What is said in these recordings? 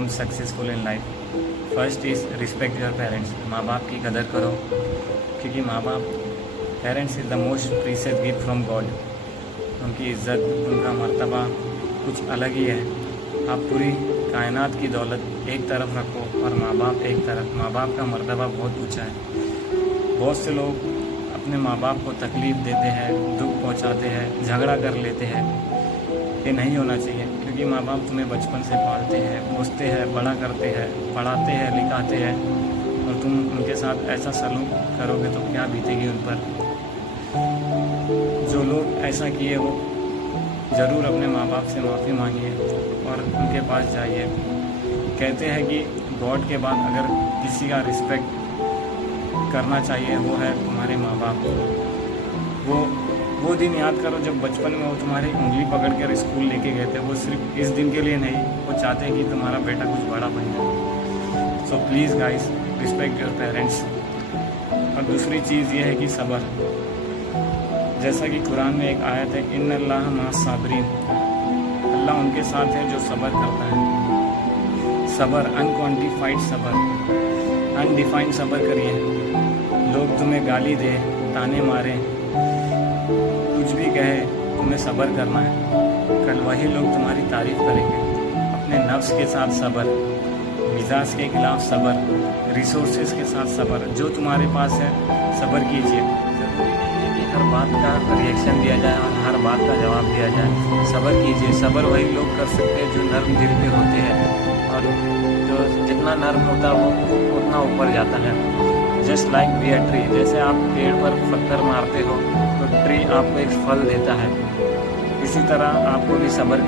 become successful in life. First is respect your parents. माँ बाप की कदर करो, क्योंकि माँ बाप parents is the most precious gift from God. उनकी इज़्ज़त, उनका मर्तबा कुछ अलग ही है. आप पूरी कायनात की दौलत एक तरफ रखो और माँ बाप एक तरफ. माँ बाप का मर्तबा बहुत ऊंचा है. बहुत से लोग अपने माँ बाप को तकलीफ़ देते हैं, दुख पहुंचाते हैं, झगड़ा कर लेते हैं. ये नहीं होना चाहिए, क्योंकि माँ बाप तुम्हें बचपन से पालते हैं, पोसते हैं, बड़ा करते हैं, पढ़ाते हैं, लिखाते हैं, और तुम उनके साथ ऐसा सलूक करोगे तो क्या बीतेगी उन पर. जो लोग ऐसा किए वो ज़रूर अपने माँ बाप से माफ़ी मांगिए और उनके पास जाइए. कहते हैं कि गॉड के बाद अगर किसी का रिस्पेक्ट करना चाहिए वो है तुम्हारे माँ बाप. वो दिन याद करो जब बचपन में वो तुम्हारी उंगली पकड़ कर स्कूल लेके गए थे. वो सिर्फ इस दिन के लिए नहीं, वो चाहते हैं कि तुम्हारा बेटा कुछ बड़ा बन जाए. So please guys, respect your parents. और दूसरी चीज़ ये है कि सब्र. जैसा कि कुरान में एक आयत है, इन्न अल्लाह मअस साबिरीन. अल्लाह उनके साथ है जो सब्र करता है. सब्र, अनक्वान्टिफाइड सब्र, अनडिफाइंड सब्र करिए. लोग तुम्हें गाली दे, ताने मारे, कुछ भी कहे, तुम्हें सब्र करना है. कल वही लोग तुम्हारी तारीफ़ करेंगे. अपने नफ्स के साथ सब्र, मिजाज के खिलाफ सब्र, रिसोर्सेज के साथ सब्र. जो तुम्हारे पास है सब्र कीजिए. ज़रूरी नहीं है कि हर बात का रिएक्शन दिया जाए और हर बात का जवाब दिया जाए. सब्र कीजिए. सब्र वही लोग कर सकते हैं जो नर्म दिल के होते हैं, और जो जितना नर्म होता है वो उतना ऊपर जाता है. Just like be a tree. जैसे आप पेड़ पर पत्थर मारते हो तो ट्री आपको एक फल देता है. इसी तरह आपको भी सब्र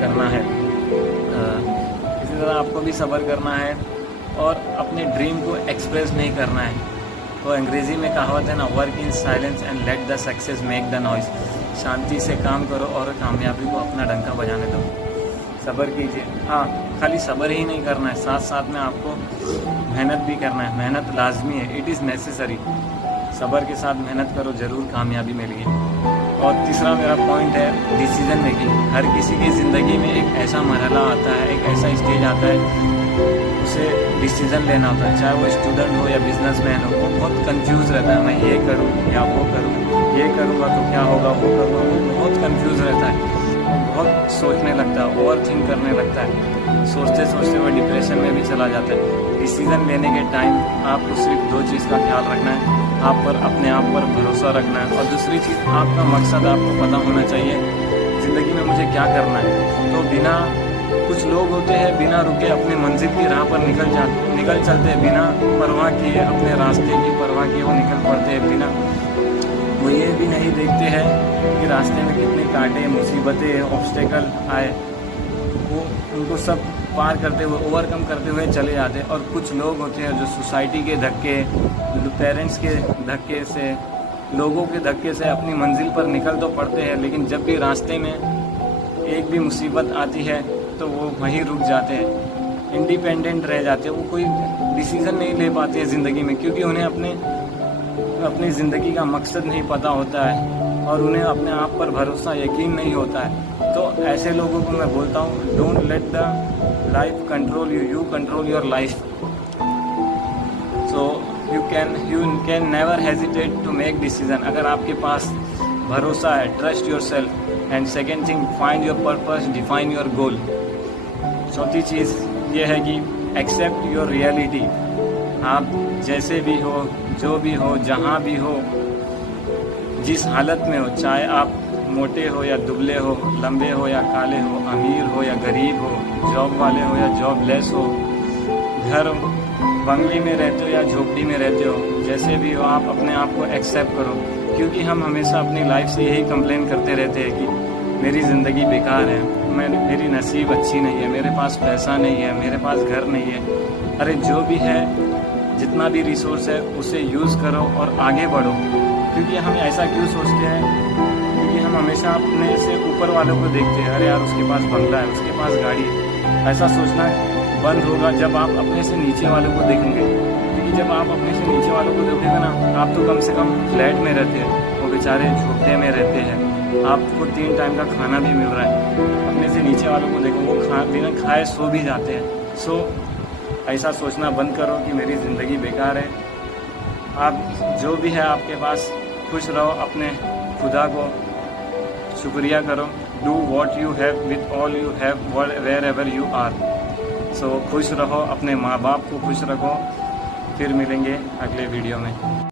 करना है. और अपने ड्रीम को एक्सप्रेस नहीं करना है. तो अंग्रेज़ी में कहावत है ना, work in silence and let the success make the noise. शांति से काम करो और कामयाबी को अपना डंका बजाने दो. सब्र कीजिए. हाँ, खाली सब्र ही नहीं करना है, साथ साथ में आपको मेहनत भी करना है. मेहनत लाजमी है, इट इज़ नेसेसरी. सब्र के साथ मेहनत करो, ज़रूर कामयाबी मिलेगी. और तीसरा मेरा पॉइंट है डिसीज़न मेकिंग. हर किसी की ज़िंदगी में एक ऐसा मरहला आता है, एक ऐसा स्टेज आता है, उसे डिसीज़न लेना होता है. चाहे वो स्टूडेंट हो या बिजनेसमैन हो, वो बहुत कंफ्यूज रहता है. मैं ये करूँ या वो करूँ, ये करूँगा तो क्या होगा, वो करूँगा. वो बहुत कंफ्यूज रहता है, बहुत सोचने लगता है, ओवर थिंक करने लगता है. सोचते सोचते वो डिप्रेशन में भी चला जाता है. डिसीज़न लेने के टाइम आपको सिर्फ दो चीज़ का ख्याल रखना है. आप पर, अपने आप पर भरोसा रखना है. और दूसरी चीज़, आपका मकसद आपको पता होना चाहिए. ज़िंदगी में मुझे क्या करना है. तो बिना, कुछ लोग होते हैं बिना रुके अपने मंजिल की राह पर निकल चलते हैं, बिना परवाह किए, अपने रास्ते की परवाह किए वो निकल पड़ते हैं. बिना, वो ये भी नहीं देखते हैं कि रास्ते में कितने कांटे, मुसीबतें, ऑब्स्टेकल आए. वो उनको सब पार करते हुए, ओवरकम करते हुए चले जाते हैं. और कुछ लोग होते हैं जो सोसाइटी के धक्के, पेरेंट्स के धक्के से, लोगों के धक्के से अपनी मंजिल पर निकल तो पड़ते हैं, लेकिन जब भी रास्ते में एक भी मुसीबत आती है तो वो वहीं रुक जाते हैं, इंडिपेंडेंट रह जाते हैं. वो कोई डिसीज़न नहीं ले पाते हैं ज़िंदगी में, क्योंकि उन्हें अपनी ज़िंदगी का मकसद नहीं पता होता है और उन्हें अपने आप पर भरोसा, यकीन नहीं होता है. तो ऐसे लोगों को मैं बोलता हूँ, don't let the life control you, you control your life. So you can never hesitate to make decision. अगर आपके पास भरोसा है, trust your self. And second thing, find your purpose, define your goal. चौथी चीज़ ये है कि एक्सेप्ट योर रियलिटी. आप जैसे भी हो, जो भी हो, जहाँ भी हो, जिस हालत में हो, चाहे आप मोटे हो या दुबले हो, लंबे हो या काले हो, अमीर हो या गरीब हो, जॉब वाले हो या जॉबलेस हो, घर बंगले में रहते हो या झोपड़ी में रहते हो, जैसे भी हो, आप अपने आप को एक्सेप्ट करो. क्योंकि हम हमेशा अपनी लाइफ से यही कंप्लेन करते रहते हैं कि मेरी ज़िंदगी बेकार है, मेरी नसीब अच्छी नहीं है, मेरे पास पैसा नहीं है, मेरे पास घर नहीं है. अरे जो भी है, जितना भी रिसोर्स है उसे यूज़ करो और आगे बढ़ो. क्योंकि हम ऐसा क्यों सोचते हैं, क्योंकि हम हमेशा अपने से ऊपर वालों को देखते हैं. अरे यार, उसके पास बंगला है, उसके पास गाड़ी है. ऐसा सोचना बंद होगा जब आप अपने से नीचे वालों को देखेंगे. क्योंकि जब आप अपने से नीचे वालों को देखोगे ना, आप तो कम से कम फ्लैट में रहते हैं, वो बेचारे झोपड़े में रहते हैं, आपको 3 टाइम का खाना भी मिल रहा है. अपने से नीचे वालों को देखो, वो बिना खाए सो भी जाते हैं. सो ऐसा सोचना बंद करो कि मेरी ज़िंदगी बेकार है। आप जो भी है आपके पास, खुश रहो, अपने खुदा को शुक्रिया करो। Do what you have with all you have wherever you are. So खुश रहो, अपने माँ बाप को खुश रखो। फिर मिलेंगे अगले वीडियो में।